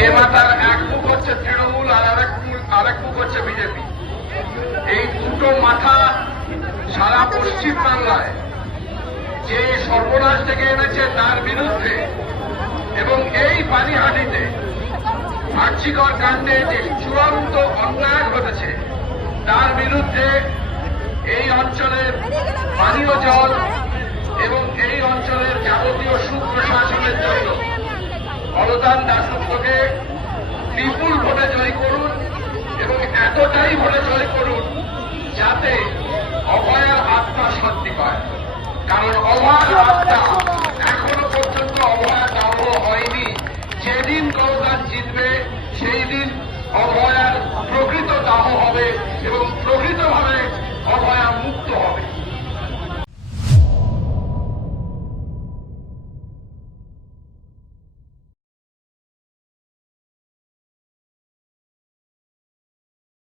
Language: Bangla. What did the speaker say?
যে মাথার এক মুখ হচ্ছে তৃণমূল আর আরেক মুখ হচ্ছে বিজেপি। এই দুটো মাথা সারা পশ্চিম বাংলায় যে সর্বনাশ থেকে এনেছে তার বিরুদ্ধে এবং এই পানিহাটিতে আর্যিকর কাণ্ডে যে চূড়ান্ত অন্যায় ঘটেছে তার বিরুদ্ধে এই অঞ্চলের পানীয় জল এবং এই অঞ্চলের যাবতীয় সুপ্রশাসনের জন্য অলদান দাসগুপ্তকে বিপুল ভোটে জয়ী করুন এবং এতটাই ভোটে জয়ী করুন যাতে অভয়ার আত্মা শান্তি পায়। কারণ অভয়ার আত্মা এখনো পর্যন্ত অভয়া দাহ হয়নি। যেদিন গৌদান জিতবে সেই দিন অভয়ার প্রকৃত দাহ হবে এবং প্রকৃত